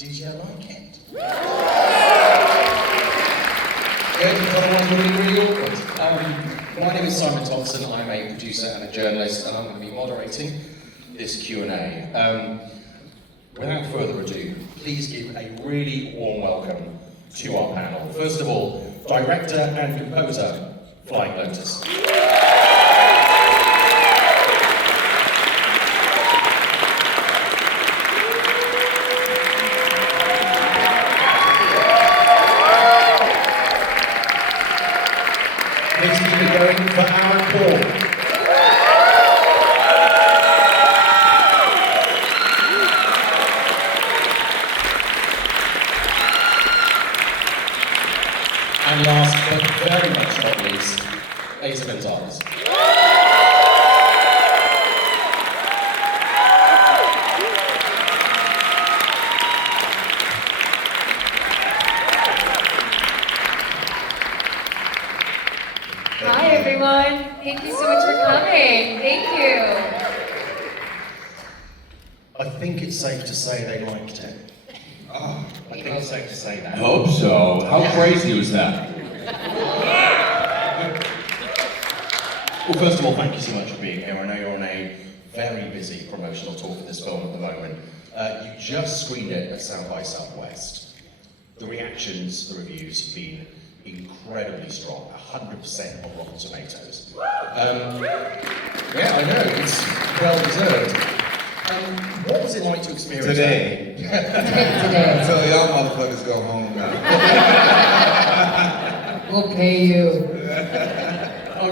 Did you like it? Good, the other one's really, really awkward. My name is Simon Thompson, I'm a producer and a journalist, and I'm going to be moderating this Q&A. Without further ado, please give a really warm welcome to our panel. First of all, Director and Composer, Flying Lotus. Let's keep it going for Aaron Paul. And last but very much not least, Eiza Gonzales. Hi everyone, thank you so much for coming. Thank you. I think it's safe to say they liked it. Oh, I think it's safe to say that. I hope so. How crazy was that? Well, first of all, thank you so much for being here. I know you're on a very busy promotional tour for this film at the moment. You just screened it at South by Southwest. The reactions, the reviews have been incredibly strong, 100% on Rotten Tomatoes. Yeah, I know, it's well deserved. What was it like to experience Today. Today. Until y'all motherfuckers go home now. We'll pay you.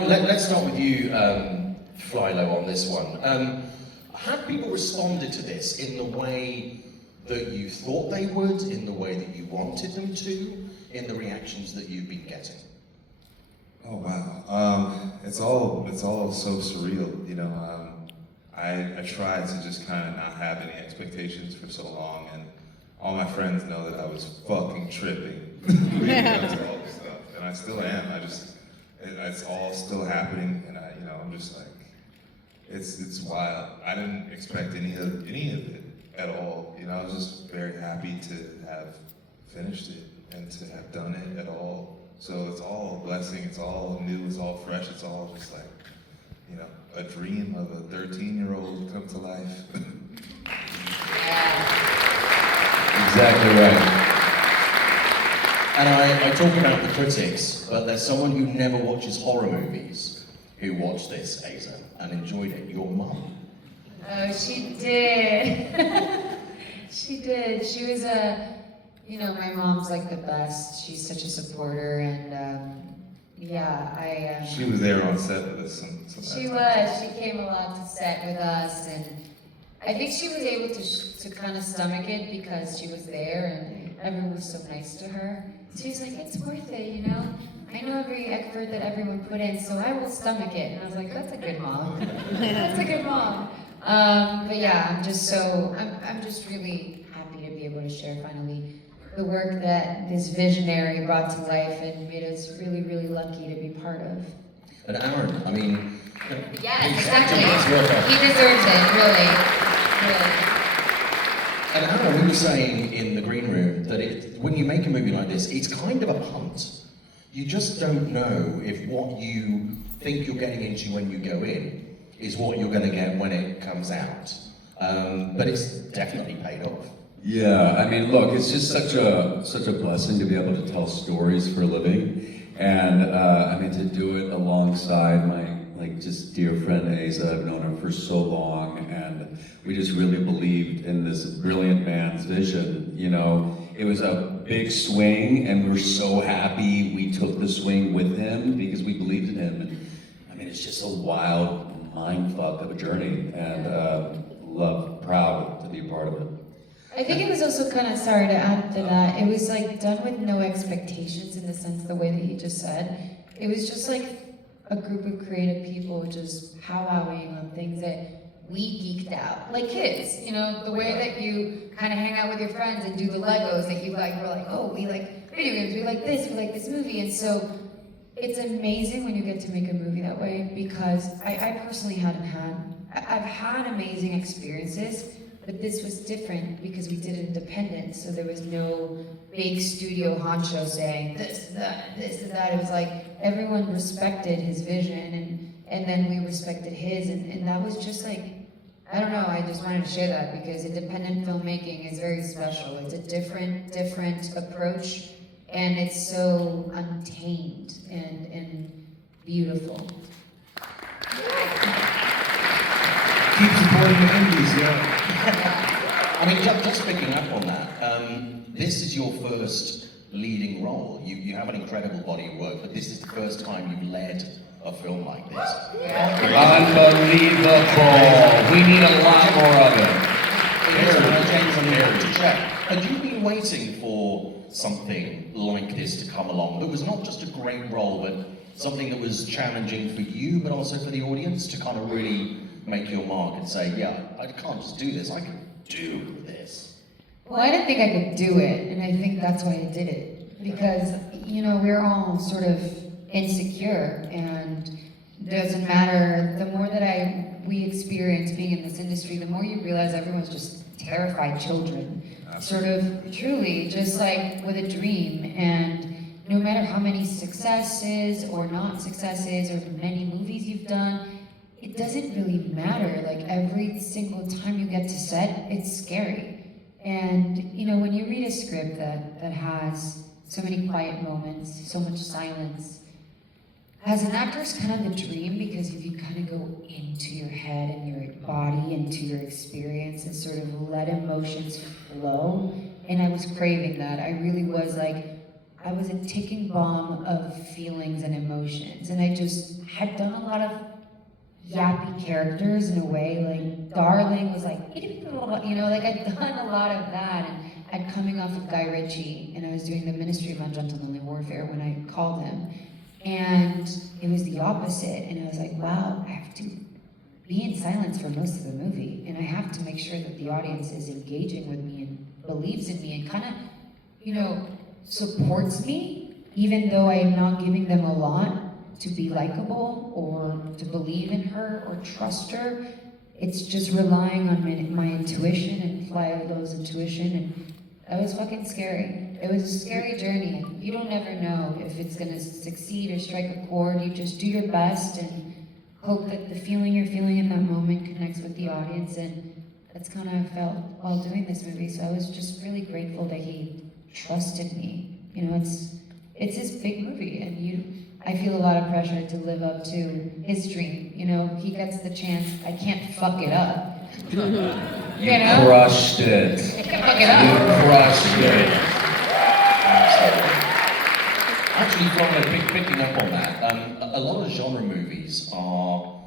Let's start with you, Flylo, on this one. Have people responded to this in the way that you thought they would, in the way that you wanted them to, in the reactions that you've been getting? Oh wow, it's all so surreal, you know. I tried to just kind of not have any expectations for so long, and all my friends know that I was fucking tripping leading up to all this stuff, and I still am. It's all still happening, and I'm just like, it's wild. I didn't expect any of it at all. You know, I was just very happy to have finished it and to have done it at all. So it's all a blessing, it's all new, it's all fresh, it's all just like, you know, a dream of a 13-year-old come to life. Exactly right. And I talk about the critics, but there's someone who never watches horror movies who watched this, Eiza, and enjoyed it, your mum. Oh, she did. She did. She was my mom's like the best. She's such a supporter, and She was there on set with us. She was. She came a lot to set with us, and I think she was able to kind of stomach it because she was there, and everyone was so nice to her. She was like, it's worth it, you know? I know every effort that everyone put in, so I will stomach it. And I was like, that's a good mom. That's a good mom. But yeah, I'm just really happy to be able to share finally the work that this visionary brought to life and made us really, really lucky to be part of. And Aaron, I mean... Yes, exactly. He deserves it, really. And Aaron, we were saying in the green room that when you make a movie like this, it's kind of a punt. You just don't know if what you think you're getting into when you go in is what you're going to get when it comes out. But it's definitely paid off. Yeah, I mean, look, it's just such a blessing to be able to tell stories for a living, and to do it alongside my just dear friend Eiza. I've known her for so long, and we just really believed in this brilliant man's vision. You know, it was a big swing, and we were so happy we took the swing with him because we believed in him. And I mean, it's just a wild mind fuck of a journey, and proud to be a part of it. I think it was also kind of, sorry to add to that, it was like done with no expectations in the sense the way that he just said. It was just like a group of creative people just powwowing on things that we geeked out. Like kids, you know, the way that you kind of hang out with your friends and do the Legos that you like, we're like, oh, we like video games, we like this movie. And so it's amazing when you get to make a movie that way because I personally I've had amazing experiences, But this was different because we did it independent, so there was no big studio honcho saying this, that, this, that. It was like everyone respected his vision, and then we respected his, and that was just like, I don't know, I just wanted to share that because independent filmmaking is very special. It's a different approach, and it's so untamed and beautiful. Keep supporting the indies, yeah. I mean, just picking up on that, this is your first leading role. You have an incredible body of work, but this is the first time you've led a film like this. Unbelievable. We need a lot more of it. James, I'm here to check. Had you been waiting for something like this to come along that was not just a great role, but something that was challenging for you, but also for the audience to kind of really make your mark and say, yeah, I can't just do this, I can do this? Well, I didn't think I could do it, and I think that's why I did it. Because, you know, we're all sort of insecure, and it doesn't matter. The more that we experience being in this industry, the more you realize everyone's just terrified children. Sort of, truly, just like with a dream. And no matter how many successes or not successes or many movies you've done, it doesn't really matter. Like every single time you get to set, it's scary. And you know, when you read a script that has so many quiet moments, so much silence, as an actor, it's kind of the dream because if you kind of go into your head and your body, into your experience, and sort of let emotions flow. And I was craving that. I really was like, I was a ticking bomb of feelings and emotions. And I just had done a lot of yappy characters in a way, like Darling was like, you know, like I'd done a lot of that, and I'd coming off of Guy Ritchie, and I was doing the Ministry of Ungentlemanly Warfare when I called him, and it was the opposite, and I was like, wow, I have to be in silence for most of the movie, and I have to make sure that the audience is engaging with me and believes in me and kind of, you know, supports me, even though I am not giving them a lot to be likable or to believe in her or trust her. It's just relying on my intuition and Fly Lo's intuition, and that was fucking scary. It was a scary journey. You don't ever know if it's gonna succeed or strike a chord. You just do your best and hope that the feeling you're feeling in that moment connects with the audience, and that's kind of how I felt while doing this movie. So I was just really grateful that he trusted me. You know, it's his big movie, and I feel a lot of pressure to live up to his dream. You know, he gets the chance. I can't fuck it up. You know? crushed it. I can't fuck it You up. crushed it. Actually, picking up on that, a lot of genre movies are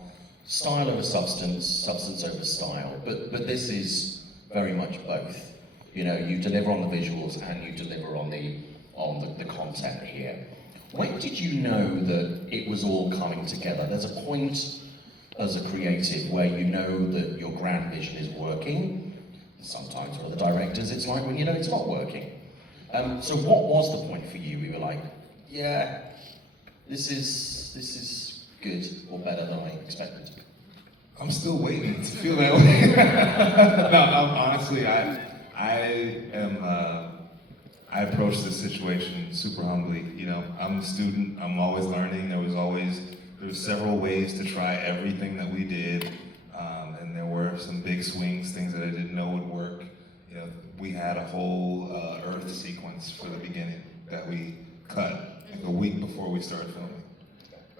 style over substance, substance over style, but this is very much both. You know, you deliver on the visuals and you deliver on the content here. When did you know that it was all coming together? There's a point as a creative where you know that your grand vision is working. Sometimes for the directors, it's like when you know it's not working. So what was the point for you? We were like, yeah, this is good or better than I expected. I'm still waiting to feel that way. Honestly, I approach this situation super humbly. You know, I'm a student. I'm always learning. There was several ways to try everything that we did, and there were some big swings, things that I didn't know would work. You know, we had a whole Earth sequence for the beginning that we cut like a week before we started filming.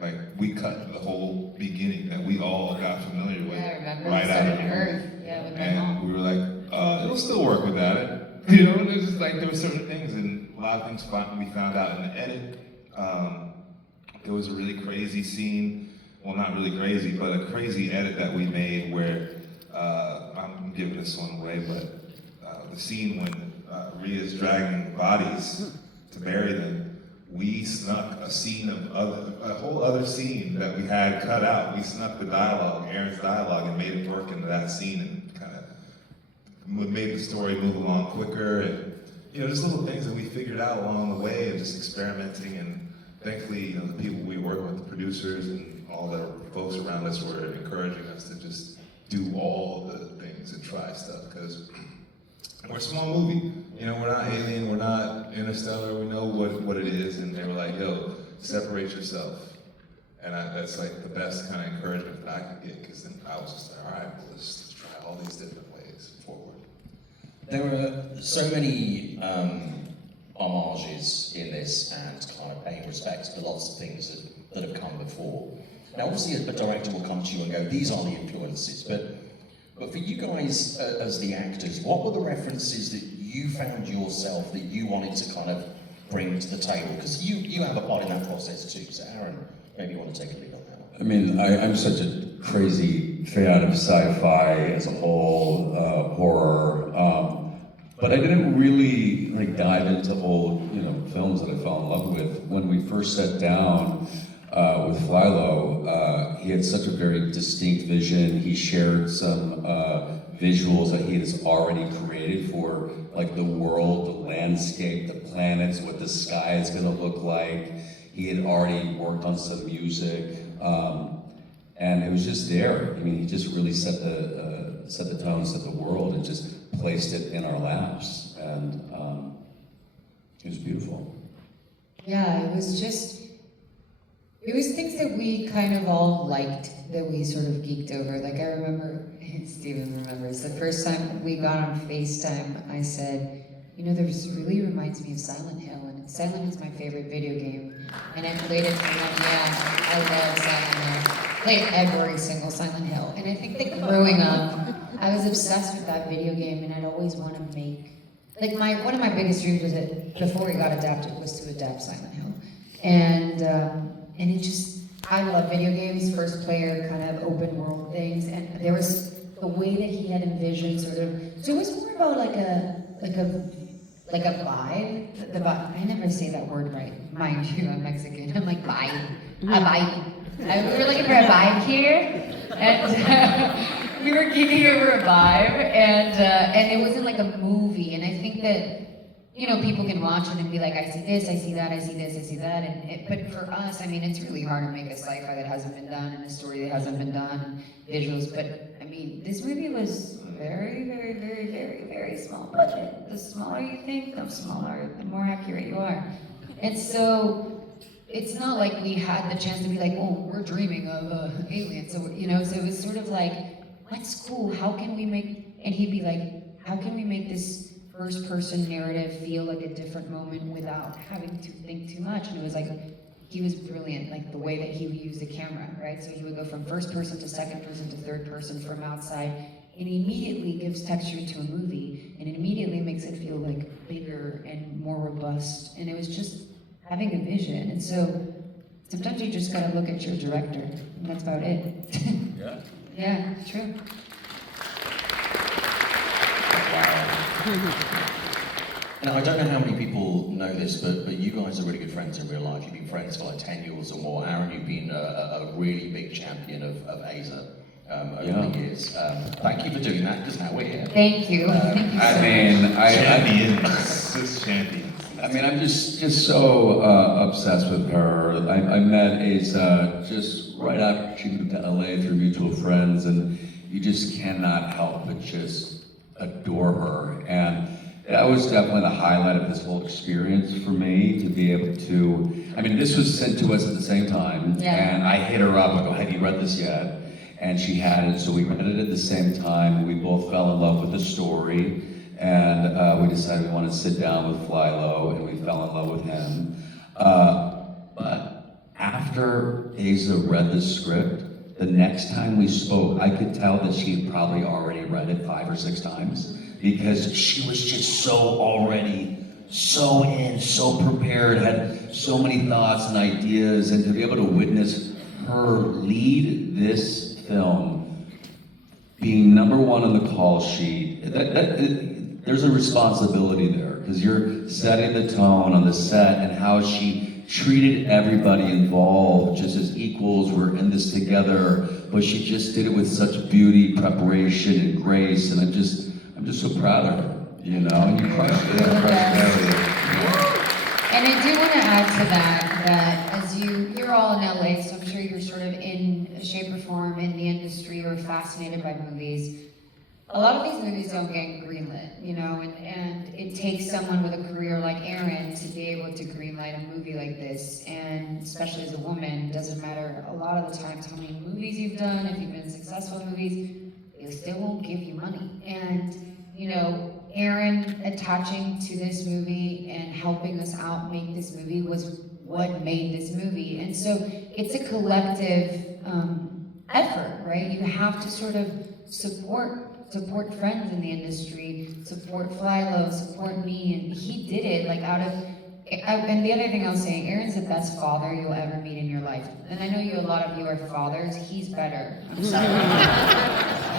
Like we cut the whole beginning that we all got familiar with right out of the Earth. Yeah, with my and mom. we were like, it'll still work without it. You know, it's just like there were certain things, and a lot of things we found out in the edit. There was a really crazy scene, well, not really crazy, but a crazy edit that we made where, I'm giving this one away, but the scene when Rhea's dragging the bodies to bury them, we snuck a scene a whole other scene that we had cut out. We snuck the dialogue, Aaron's dialogue, and made it work into that scene, and kind of made the story move along quicker, and you know, just little things that we figured out along the way, and just experimenting. And thankfully, you know, the people we work with, the producers and all the folks around us, were encouraging us to just do all the things. things and try stuff, because we're a small movie. You know, we're not Alien, we're not Interstellar, we know what it is, and they were like, yo, separate yourself. And that's like the best kind of encouragement that I could get, because then I was just like, all right, well, let's try all these different ways forward. There are so many homages in this and kind of paying respect to lots of things that have come before. Now, obviously, a director will come to you and go, these are the influences, but for you guys as the actors, what were the references that you found yourself that you wanted to kind of bring to the table? Because you have a part in that process too, so Aaron, maybe you want to take a lead on that. I mean, I'm such a crazy fan of sci-fi as a whole, horror, but I didn't really like dive into old, films that I fell in love with. When we first sat down with Flylo, he had such a very distinct vision. He shared some visuals that he has already created for like the world, the landscape, the planets, what the sky is going to look like. He had already worked on some music, and it was just there. I mean, he just really set the tone, set the world, and just placed it in our laps, and it was beautiful. Yeah, it was things that we kind of all liked, that we sort of geeked over. Like I remember, Steven remembers, the first time we got on FaceTime, I said, this really reminds me of Silent Hill, and Silent is my favorite video game. And I played it for I love Silent Hill. Played every single Silent Hill. And I think that growing up, I was obsessed with that video game, and I'd always want to make, one of my biggest dreams was that before it got adapted was to adapt Silent Hill. And it just, I love video games, first player kind of open world things, and there was the way that he had envisioned sort of, so it was more about like a vibe. I never say that word right, mind you, I'm Mexican, I'm like vibe, a vibe. We were looking for a vibe here, and we were geeking over a vibe, and it wasn't like a movie, and I think that, people can watch it and be like, I see this, I see that, I see this, I see that, but for us, I mean, it's really hard to make a sci-fi that hasn't been done, and a story that hasn't been done, and visuals, but, I mean, this movie was very, very, very, very, very small budget. The smaller you think, the smaller, the more accurate you are. And so, it's not like we had the chance to be like, oh, we're dreaming of aliens, so, so it was sort of like, what's cool, how can we make, and he'd be like, how can we make this first-person narrative feel like a different moment without having to think too much? And it was like, he was brilliant, like the way that he would use the camera, right? So he would go from first person to second person to third person from outside, and immediately gives texture to a movie, and it immediately makes it feel like bigger and more robust. And it was just having a vision. And so sometimes you just gotta look at your director, and that's about it. Yeah. Yeah, true. Now, I don't know how many people know this, but you guys are really good friends in real life. You've been friends for like 10 years or more. Aaron, you've been a really big champion of Eiza over the years. Thank you for doing that, because now we're here. Thank you. Champions. Champions. I mean, I'm just so obsessed with her. I met Eiza just right after she moved to LA through mutual friends, and you just cannot help but just adore her. And that was definitely the highlight of this whole experience for me, to be able to, I mean, this was sent to us at the same time, and I hit her up, I go, have you read this yet? And she had it, so we read it at the same time. We both fell in love with the story, and we decided we wanted to sit down with Flylo, and we fell in love with him. But after Eiza read the script, the next time we spoke, I could tell that she had probably already read it 5 or 6 times, because she was just so in, so prepared, had so many thoughts and ideas, and to be able to witness her lead this film, being #1 on the call sheet, there's a responsibility there, because you're setting the tone on the set, and how she treated everybody involved just as equals. We're in this together, but she just did it with such beauty, preparation, and grace, and I'm just so proud of her, and you crushed it. And I do want to add to that as you're all in LA, so I'm sure you're sort of in a shape or form in the industry or fascinated by movies. a lot of these movies don't get greenlit, you know, and it takes someone with a career like Erin to be able to greenlight a movie like this, and especially as a woman, it doesn't matter a lot of the times how many movies you've done, if you've been successful in movies, they still won't give you money. And, you know, Erin attaching to this movie and helping us out make this movie was what made this movie. And so it's a collective effort, right? You have to sort of support friends in the industry, support Fly Low, support me, and he did it like out of, and the other thing I'll say, Aaron's the best father you'll ever meet in your life. And I know a lot of you are fathers, he's better. I'm sorry.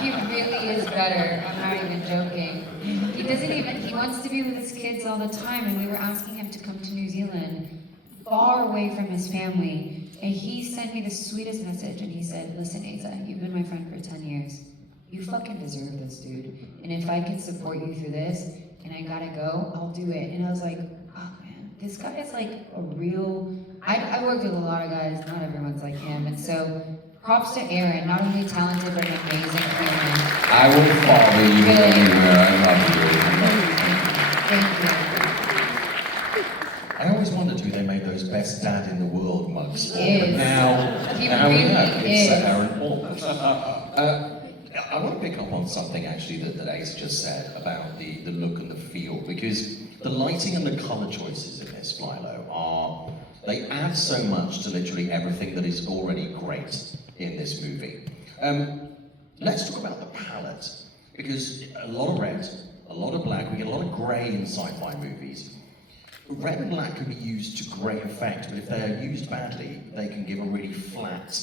He really is better, I'm not even joking. He wants to be with his kids all the time, and we were asking him to come to New Zealand, far away from his family, and he sent me the sweetest message, and he said, listen, Eiza, you've been my friend for 10 years. You fucking deserve this, dude. And if I can support you through this, and I gotta go, I'll do it. And I was like, oh man, this guy is like a real, I worked with a lot of guys, not everyone's like him. And so, props to Aaron, not only talented, but an amazing human. I will follow you Really? anywhere. I love you. Thank I always wondered who they made those best dad in the world mugs for. He is. But now He we really know it's is. Aaron Paul. I want to pick up on something actually that Eiza just said about the look and the feel, because the lighting and the colour choices in this Fly Low they add so much to literally everything that is already great in this movie. Let's talk about the palette, because a lot of red, a lot of black, we get a lot of grey in sci-fi movies. Red and black can be used to great effect, but if they are used badly, they can give a really flat,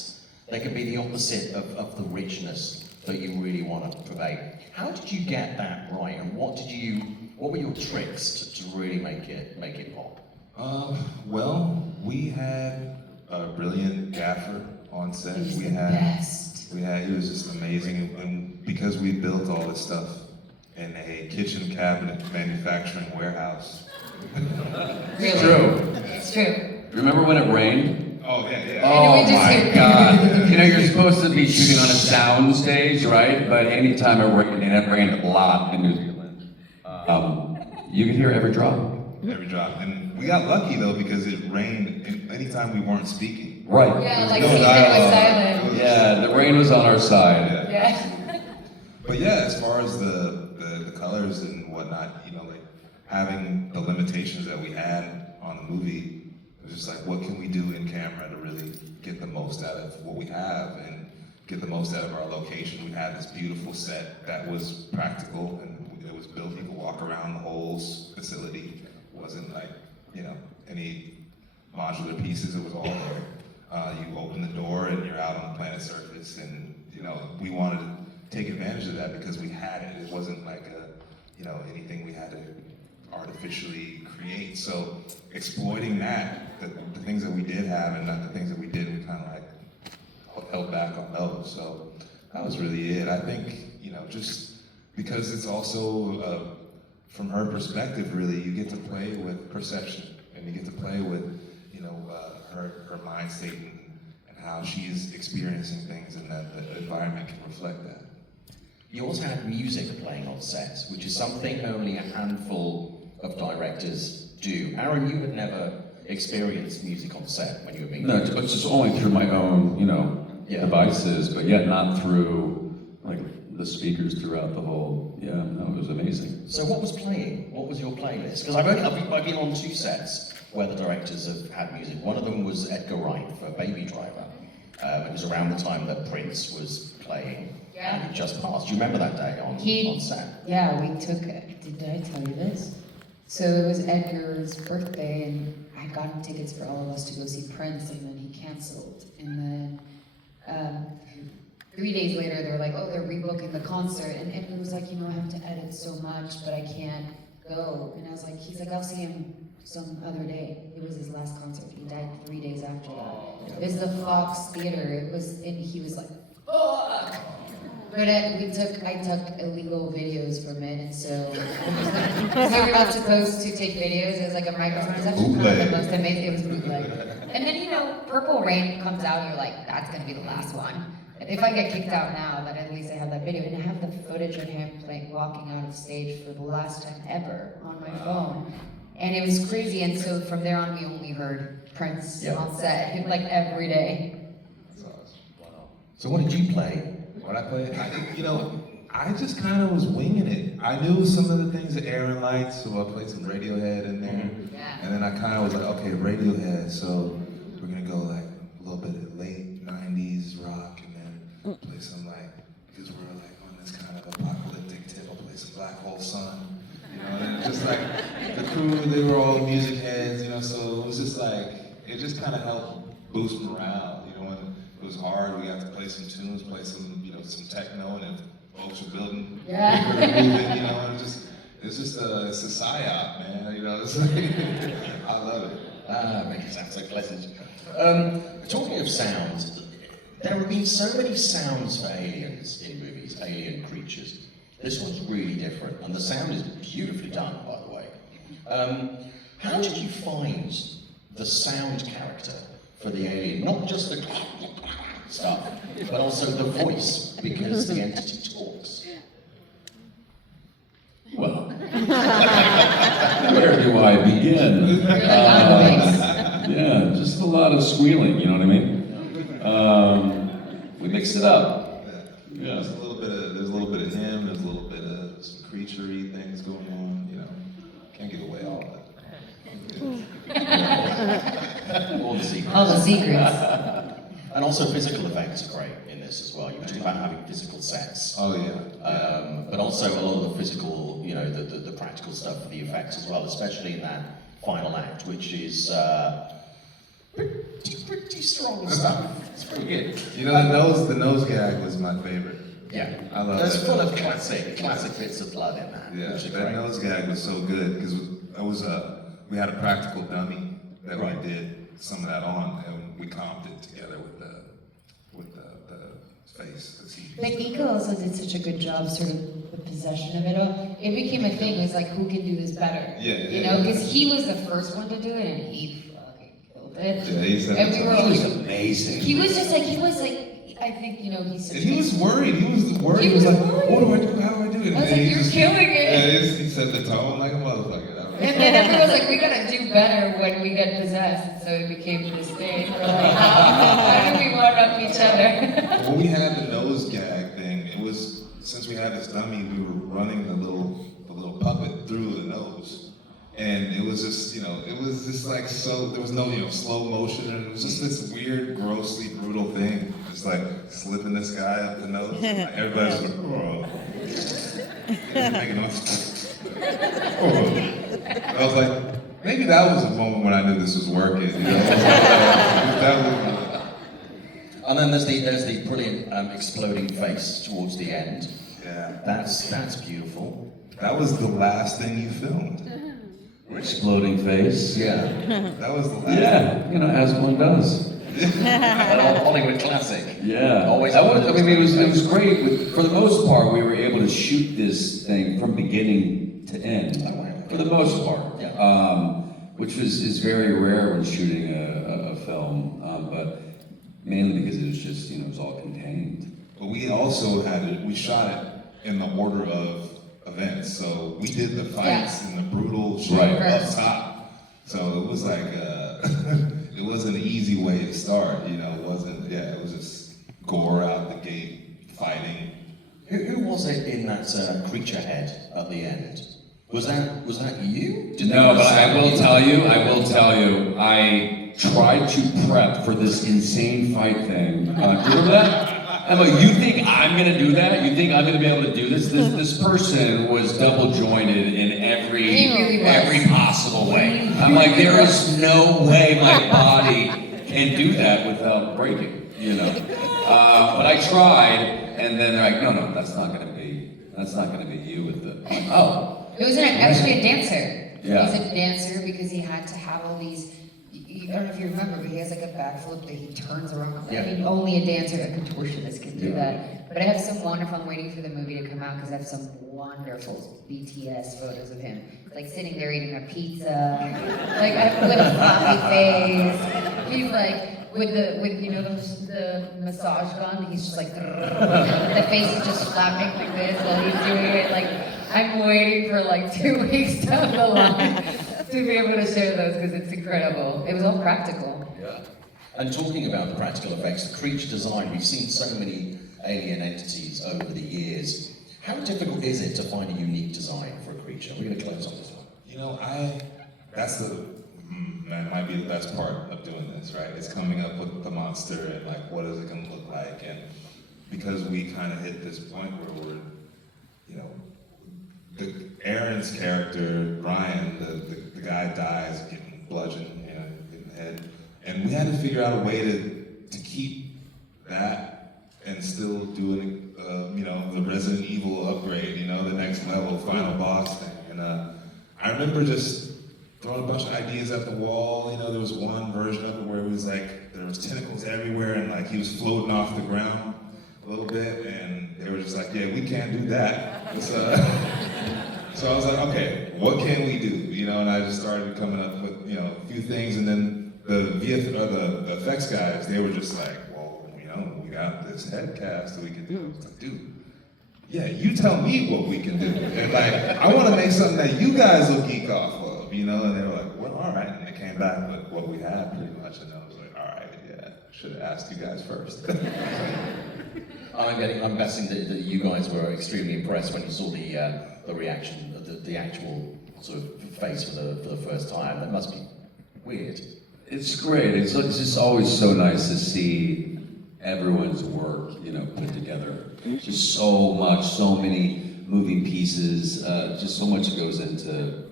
they can be the opposite of the richness that you really want to convey. How did you get that right, and what were your tricks to really make it pop? Well, we had a brilliant gaffer on set. He's We the had, best. he was just amazing, and because we built all this stuff in a kitchen cabinet manufacturing warehouse. Really. True. It's true. Remember when it rained? Oh yeah. Oh we just my hear- God! You know, you're supposed to be shooting on a sound stage, right? But anytime it rained, and it rained a lot in New Zealand, you could hear every drop. Every drop, and we got lucky though because it rained anytime we weren't speaking. Right. Yeah, There's like no Caesar was dialogue. silent. It was Yeah, just- the rain was on our side. Yeah. But yeah, as far as the colors and whatnot, you know, like having the limitations that we had on the movie, it was just like, what can we do in camera to really get the most out of what we have and get the most out of our location? We had this beautiful set that was practical and it was built. You could walk around the whole facility. It wasn't like, you know, any modular pieces. It was all there. You open the door and you're out on the planet surface, and you know, we wanted to take advantage of that because we had it. It wasn't like anything we had to artificially create. So exploiting that, the things that we did have and not the things that we didn't, we kind of like held back on those. So that was really it. I think, you know, just because it's also from her perspective, really, you get to play with perception and you get to play with, you know, her mind state and how she's experiencing things, and that the environment can reflect that. You also had music playing on set, which is something only a handful of directors do. Aaron, you had never experienced music on set when you were being No, it's just only through my own, devices, but yet not through like the speakers throughout the whole. Yeah, no, it was amazing. So what was playing? What was your playlist? Because I've been on 2 sets where the directors have had music. One of them was Edgar Wright for Baby Driver. It was around the time that Prince was playing. Yeah. And it just passed. Do you remember that day on set? Yeah, we took, did I tell you this? So it was Edgar's birthday, and I got him tickets for all of us to go see Prince, and then he canceled. And then 3 days later, they were like, oh, they're rebooking the concert. And Edgar was like, I have to edit so much, but I can't go. And I was like, he's like, I'll see him some other day. It was his last concert. He died 3 days after that. It was the Fox Theater. And he was like, fuck! But I took illegal videos from it, and so we were not supposed to take videos. It was like a microphone. It was actually kind of the most amazing. It was bootleg. And then Purple Rain comes out, and you're like, that's gonna be the last one. If I get kicked out now, then at least I have that video. And I have the footage of him walking out of stage for the last time ever on my phone. And it was crazy, and so from there on we only heard Prince on set, like every day. So what did you play? What I played, I just kind of was winging it. I knew some of the things that Aaron liked, so I played some Radiohead in there. Yeah. And then I kind of was like, okay, Radiohead, so we're gonna go like a little bit of late 90s rock, and then play some because we're like on this kind of apocalyptic tip, I'll play some Black Hole Sun. And just like the crew, they were all music heads, so it was just it just kind of helped boost morale. When it was hard, we got to play some tunes, play some, some techno, and if folks were building, moving, it's just a psyop, man. It's I love it. Makes it sound so pleasant. Talking of sounds, there have been so many sounds for aliens in movies, alien creatures. This one's really different, and the sound is beautifully done, by the way. How did you find the sound character for the alien? Not just the stuff, but also the voice, because the entity talks. Well, where do I begin? Yeah, just a lot of squealing, you know what I mean? We mixed it up. Yeah. There's a little bit of him, there's a little bit of some creature-y things going on, Can't give away all that. All the secrets. All the secrets. And also physical effects are great in this as well. You were talking about having physical sets. Oh yeah. But also a lot of the physical, the practical stuff for the effects as well, especially in that final act, which is pretty strong stuff. It's pretty good. The nose gag was my favorite. Yeah, I love There's that. full of classic bits of blood in that. Yeah, which are that great. nose gag was so good because we had a practical dummy that Right. we did some of that on, and we comped it together with the face. But Ika also did such a good job, sort of the possession of it all. It became a thing. It was like, who can do this better? Yeah. Because he was the first one to do it, and he fucking killed it. Yeah, he said And we were always Amazing. He was like, I think, he's such And he was worried. He was worried. He He was was like, worried. what do I do? How do I do it? I was And like, he you're just- killing it. Yeah, he set the tone like a motherfucker. And then everyone was like, we gotta do better when we get possessed. And so it became this thing. We're like, how do we one up each other? When we had the nose gag thing, it was, since we had this dummy, we were running the little puppet through the nose. And it was just, it was just like there was no, slow motion, and it was just this weird, grossly brutal thing. Just like slipping this guy up the nose. Like, everybody's like, oh. And making noise. Oh. I was like, maybe that was a moment when I knew this was working, And then there's the brilliant exploding face towards the end. Yeah. That's beautiful. That was the last thing you filmed. Exploding face. Yeah. That was the last Yeah, as one does. An old Hollywood classic. Yeah. Always. It was great. For the most part, we were able to shoot this thing from beginning to end. For the most part. Yeah. Which is very rare when shooting a film, but mainly because it was just, it was all contained. But we also we shot it in the order of events. So we did the fights and the brutal shit up top. So it was like, it wasn't an easy way to start, it wasn't, it was just gore out the gate, fighting. Who was it in that creature head at the end? Was that you? No, but I will tell you, I tried to prep for this insane fight thing. Do you remember that? I'm like, you think I'm gonna do that? You think I'm gonna be able to do this? This person was double jointed in every possible way. I'm like, there is no way my body can do that without breaking, But I tried, and then they're like, no, that's not gonna be you with the. Oh. It was actually a dancer. Yeah. He's a dancer because he had to have all these. I don't know if you remember, but he has like a backflip that he turns around. Yeah. I mean, only a dancer, a contortionist can do that. But I have some wonderful. I'm waiting for the movie to come out because I have some wonderful BTS photos of him, like sitting there eating a pizza, like with a floppy face. He's like with you know the massage gun. He's just like the face is just flapping like this while he's doing it. Like I'm waiting for like 2 weeks down the line to be able to share those because it's incredible. It was all practical. Yeah. And talking about the practical effects, the creature design, we've seen so many alien entities over the years. How difficult is it to find a unique design for a creature? We're going to close on this one. You know, that might be the best part of doing this, right? It's coming up with the monster and like, what is it going to look like? And because we kind of hit this point where we're, you know, Aaron's character, Ryan, the guy dies getting bludgeoned, you know, in the head. And we had to figure out a way to keep that and still do you know, the Resident Evil upgrade, you know, the next level, final boss thing. And I remember just throwing a bunch of ideas at the wall. You know, there was one version of it where it was like, there was tentacles everywhere and like he was floating off the ground a little bit, and they were just like, yeah, we can't do that. So I was like, okay, what can we do? You know, and I just started coming up with, you know, a few things, and then the effects guys, they were just like, well, you know, we got this head cast that we can do. I was like, dude, yeah, you tell me what we can do. And like, I want to make something that you guys will geek off of, you know? And they were like, well, all right. And they came back with what we had pretty much, and I was like, all right, yeah, should have asked you guys first. I'm guessing that you guys were extremely impressed when you saw the reaction, the actual sort of face for the first time. That must be weird. It's great. It's just always so nice to see everyone's work, you know, put together. Just so much, so many moving pieces. Just so much goes into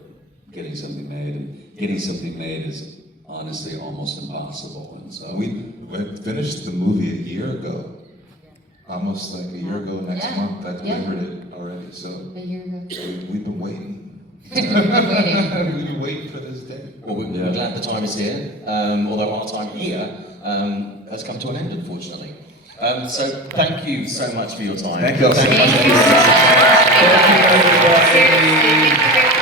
getting something made, and getting something made is honestly almost impossible. And so we finished the movie a year ago. Almost like a year ago next month. I delivered it already. So A year ago. we've been waiting. Waiting. We've been waiting for this day. Well, we're glad the time is here, although our time here has come to an end, unfortunately. So thank you so much for your time. Thank you all so much. Thank you. Seriously, thank you very